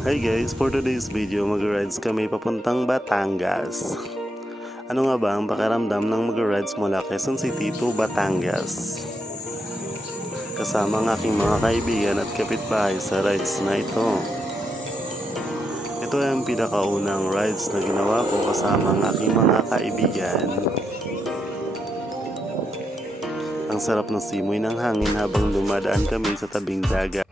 Hi guys, for today's video mag-rides kami papuntang Batangas. Ano nga ba ang pakiramdam ng mag-rides mula Quezon City to Batangas? Kasama ang aking mga kaibigan at kapitbahay sa rides na ito. Ito ay ang pinakaunang rides na ginawa ko kasama ang aking mga kaibigan. Ang sarap ng simoy ng hangin habang dumadaan kami sa tabing dagat.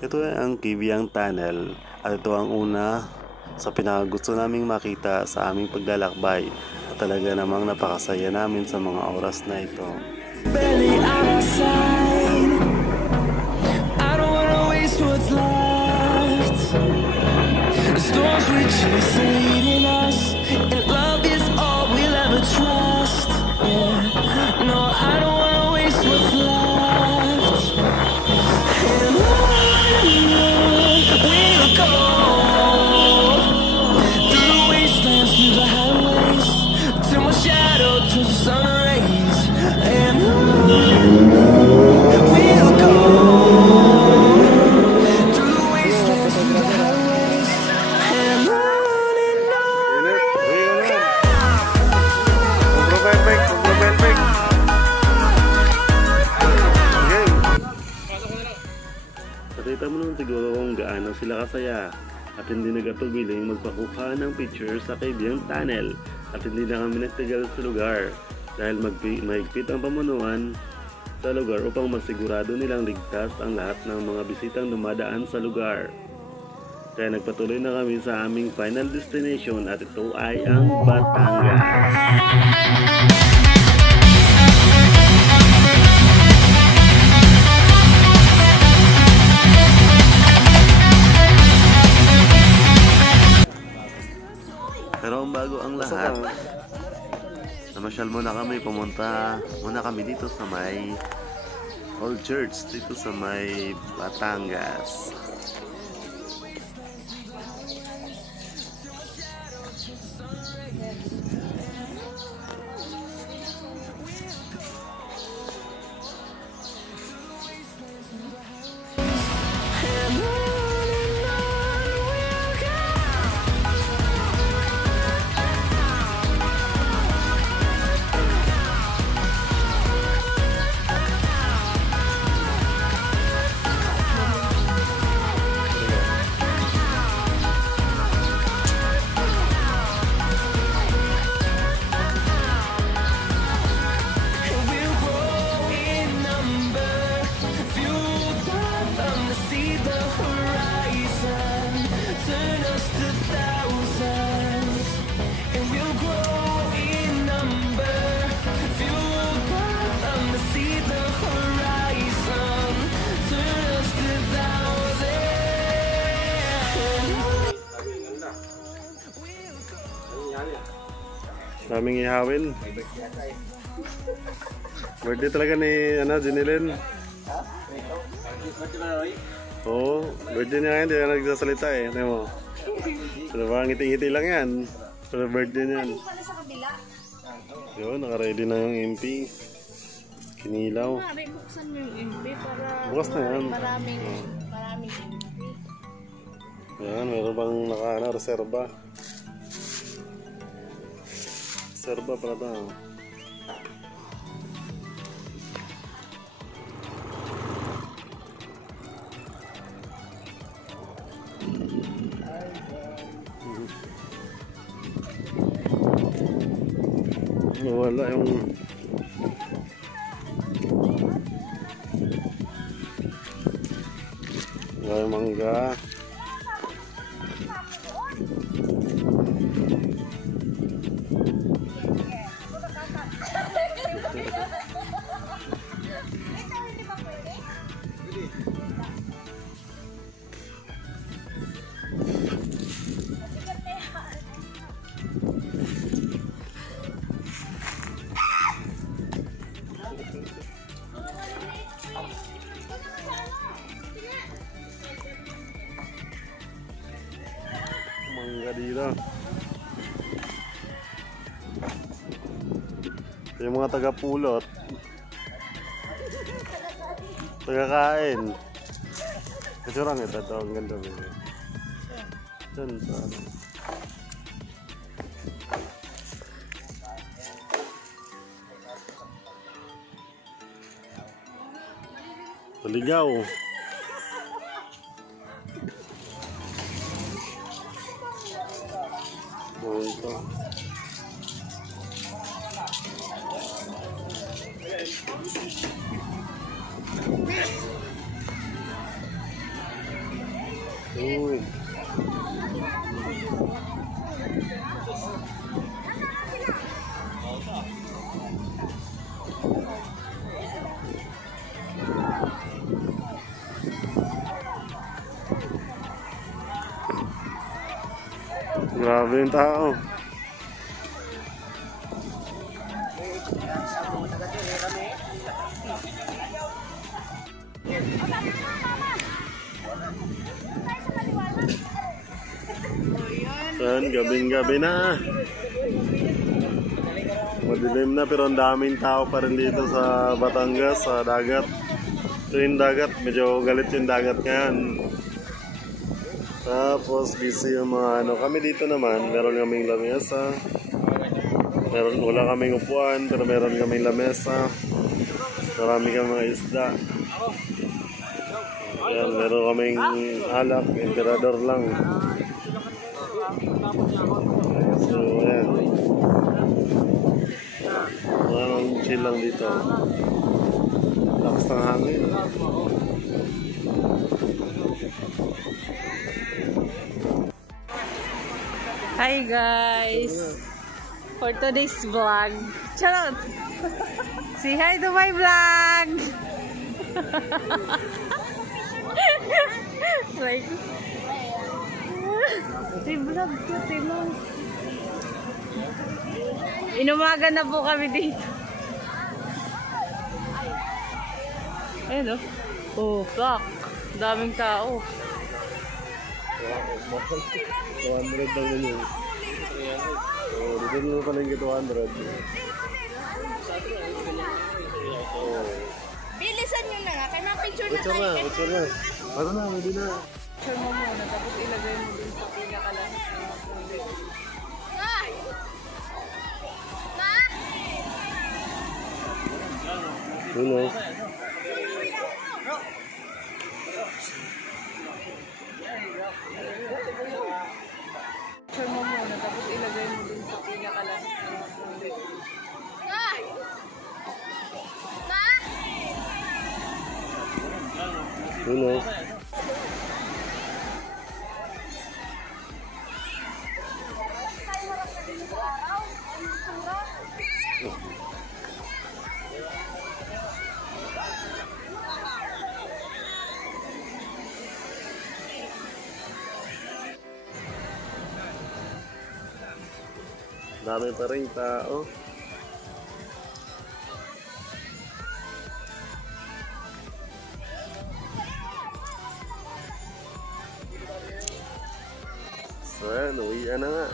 Ito ay ang Kibiang Tunnel at ito ang una sa pinakagusto naming makita sa aming paglalakbay at talaga namang napakasaya namin sa mga oras na ito. Nakita mo naman siguro kung gaano sila kasaya at hindi nagatubiling magpakuha ng picture sa Kibiang Tunnel at hindi na kami nagtagal sa lugar dahil mahigpit ang pamunuan sa lugar upang masigurado nilang ligtas ang lahat ng mga bisitang dumadaan sa lugar. Kaya nagpatuloy na kami sa aming final destination at ito ay ang Batangas. Pero bago ang lahat, namasyal muna kami, pumunta muna kami dito sa may Old Church, dito sa may Batangas. Daming ihawin. Birthday talaga ni Jinilin. Oo, birthday niya ngayon, hindi na nagsasalita eh. Ano mo? Pero parang ngiti-ngiti lang yan. Pero birthday niyan. Yun, naka-ready na yung MP. Kinilaw. Buksan nyo yung MP para bukas na yan. maraming MP. Yan, meron bang naka-reserva. Reserva pala ito. Wala yung May mangga. Mangga dito. Ito yung mga taga-pulot. Taga-kain. Kasurang ito. Ito ang ganda. Diyan sa ano. Paligaw. Oh, ito. Uy. Grabe yung tao. Yan, gabing-gabi na. Madilim na pero ang daming tao pa rin dito sa Batangas, sa dagat. Ito yung dagat, medyo galit yung dagat ngayon. Tapos busy yung mga ano. Kami dito naman, meron kaming lamesa. Wala kaming upuan, pero meron kaming lamesa. Marami kaming mga isda. Ayan, meron kaming alak, emperador lang. So, ayan. Parang chill lang dito. Lakas ng hangin. Hi guys! For today's vlog, charot! Say hi to my vlog! Like, si vlog ko, Timo. Inumaga na po kami dito. Ayun o. Oh, fuck. Daming tao. 200 lang na yun. Oh, dito nyo pala yung 200. Bilisan nyo na nga. Kaya mga picture na Picture tayo. na, picture na. Ano na, hindi na. Picture mo muna. Tapos ilagay mo dun sa pinakalan. Ma! Ma! Yun o. Picture mo muna. Tapos ilagay mo dun sa pinakalan. Ma! Ma! Yun o. Dami pa rin tao. So yan, uwian na nga.